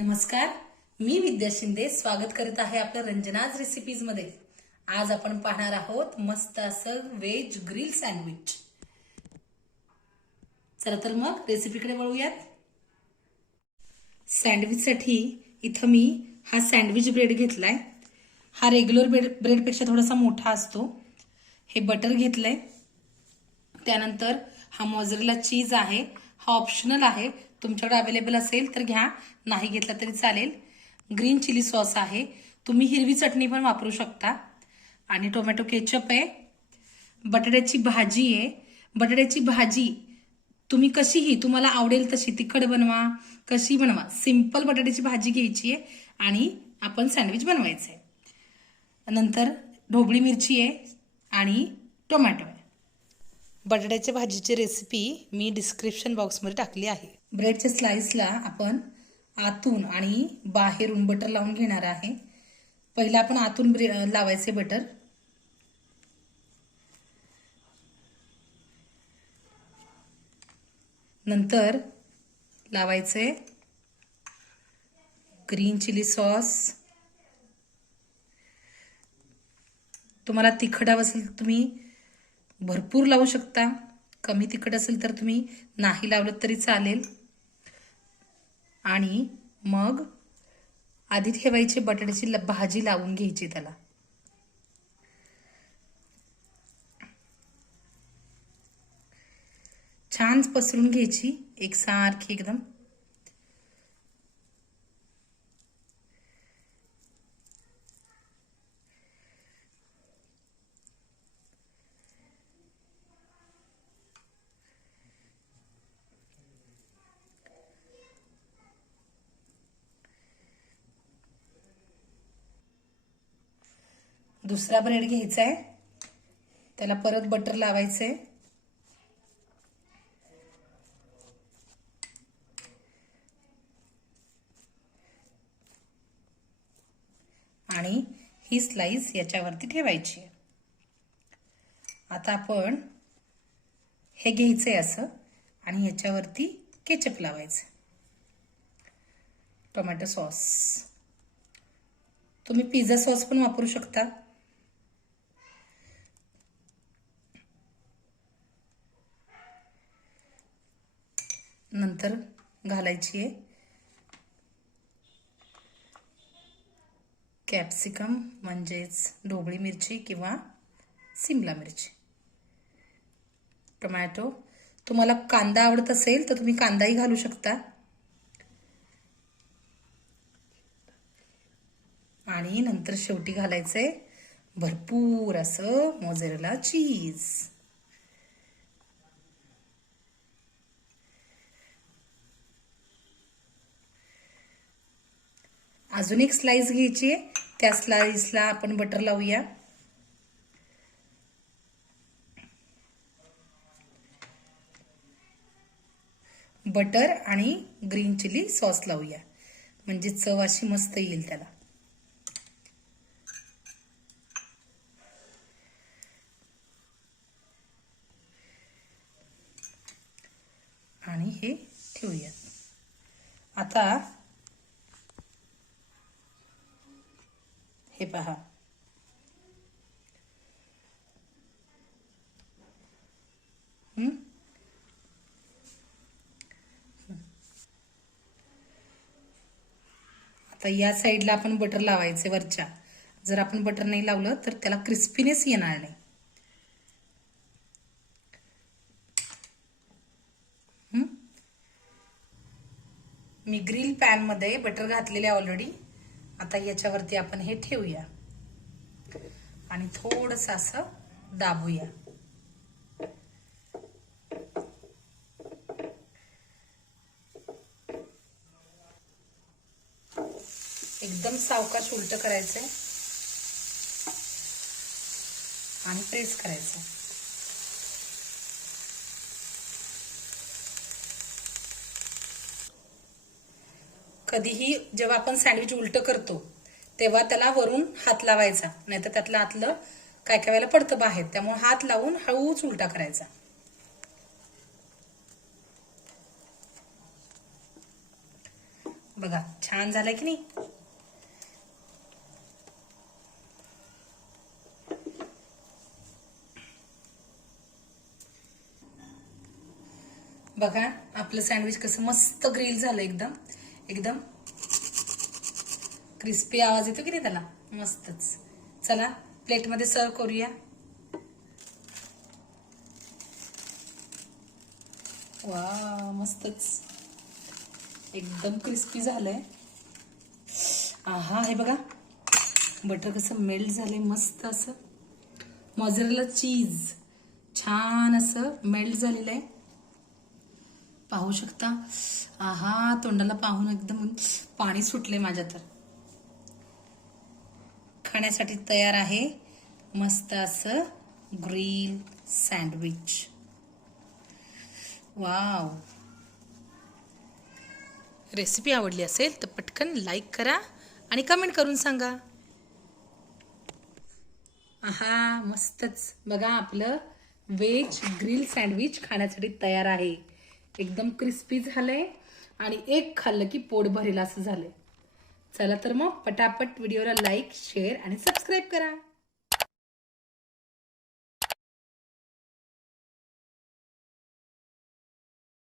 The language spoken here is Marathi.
नमस्कार, मी विद्या शिंदे स्वागत करत आहे आपलं रंजनाज रेसिपीज मध्ये। आज आपण पाहणार आहोत मस्त असं व्हेज ग्रिल सँडविच। चला तर मग रेसिपीकडे वळूयात। सँडविचसाठी इथं मी हा सँडविच ब्रेड घेतलाय। हा रेग्युलर ब्रेड पेक्षा थोडासा मोठा असतो। हे बटर घेतलंय। त्यानंतर हा मोझरेला चीज आहे। हा ऑप्शनल आहे, तुमच्याकडे अवेलेबल असेल तर घ्या, नाही घेतला तरी चालेल। ग्रीन चिली सॉस आहे, तुम्ही हिरवी चटणी पण वापरू शकता। आणि टोमॅटो केचप आहे। बटाट्याची भाजी आहे। बटाट्याची भाजी तुम्ही कशीही तुम्हाला आवडेल तशी तिखट बनवा, कशी बनवा, सिंपल बटाट्याची भाजी घ्यायची आहे आणि आपण सँडविच बनवायचं आहे। नंतर ढोबळी मिरची आहे आणि टोमॅटो आहे। बटाट्याच्या भाजीची रेसिपी मी डिस्क्रिप्शन बॉक्समध्ये टाकली आहे। ब्रेडच्या स्लाइसला आपण आतून आणि बाहेरून बटर लावून घेणार आहे। पहिला आपण आतून लावायचे बटर, नंतर लावायचे ग्रीन चिली सॉस। तुम्हाला तिखट हवं असेल तुम्ही भरपूर लावू शकता, कमी तिखट असेल तर तुम्ही नाही लावलं तरी चालेल। आणि मग आधी ठेवायची बटाट्याची भाजी लावून घ्यायची, त्याला छान पसरून घ्यायची एकसारखी एकदम। दुसरा ब्रेड घ्यायचा आहे, त्याला परत बटर लावायचंय आणि ही स्लाइस याच्यावरती ठेवायची। आता आपण हे घ्यायचंय असं आणि याच्यावरती केचप लावायचं, टोमॅटो सॉस। तुम्ही पिझ्झा सॉस पण वापरू शकता। नंतर घालायची आहे कॅप्सिकम म्हणजेच ढोबळी मिरची किंवा सिमला मिरची, टोमॅटो। तुम्हाला कांदा आवडत असेल तर तुम्ही कांदाही घालू शकता। आणि नंतर शेवटी घालायचंय भरपूर असं मोझरेला चीज। अजून एक स्लाइस घ्यायची, त्या स्लाइसला आपण बटर लावूया। बटर आणि ग्रीन चिली सॉस लावूया, म्हणजे चव अशी मस्त येईल त्याला। आणि हे ठेवूया। आता हे पहा, आता या साईडला आपण बटर लावायचे वरच्या। जर आपण बटर नाही लावलं तर त्याला क्रिस्पीनेस येणार नाही। मी ग्रिल पॅन मध्ये बटर घातलेले ऑलरेडी। आता याच्यावरती आपण हे ठेवूया आणि थोडंसं असं दाबूया। एकदम सावकाश उलट करायचंय आणि प्रेस करायचं। कधीही जेव्हा आपण सँडविच उलट करतो तेव्हा त्याला वरून हात लावायचा, नाहीतर त्यातलं आतलं काय काय वेळेला पडतं बाहेर, त्यामुळे हात लावून हळूच उलटा करायचा। बघा छान झालंय की नाही. बघा आपलं सँडविच कसं मस्त ग्रिल झालं, एकदम एकदम क्रिस्पी आवाज येतो की नाही त्याला, मस्तच. चला प्लेटमध्ये सर्व करूया. वा मस्तच एकदम क्रिस्पी झालंय. आहा हे बघा बटर कसं मेल्ट झालंय, मस्त असं मॉझरेला चीज छान असं मेल्ट झालेलं आहे, पाहू शकता. आहा तोंडाला पाहून एकदम पाणी सुटले माझ्या. तर खाण्यासाठी तयार आहे मस्त असं ग्रिल सँडविच. वाव. रेसिपी आवडली असेल तर पटकन लाईक करा आणि कमेंट करून सांगा. आहा मस्तच. बघा आपलं व्हेज ग्रिल सँडविच खाण्यासाठी तयार आहे. एकदम क्रिस्पी झालंय आणि एक खाल्लं की पोट भरेल असं झालंय. चला तर मग पटापट व्हिडिओला लाईक शेअर आणि सबस्क्राईब करा.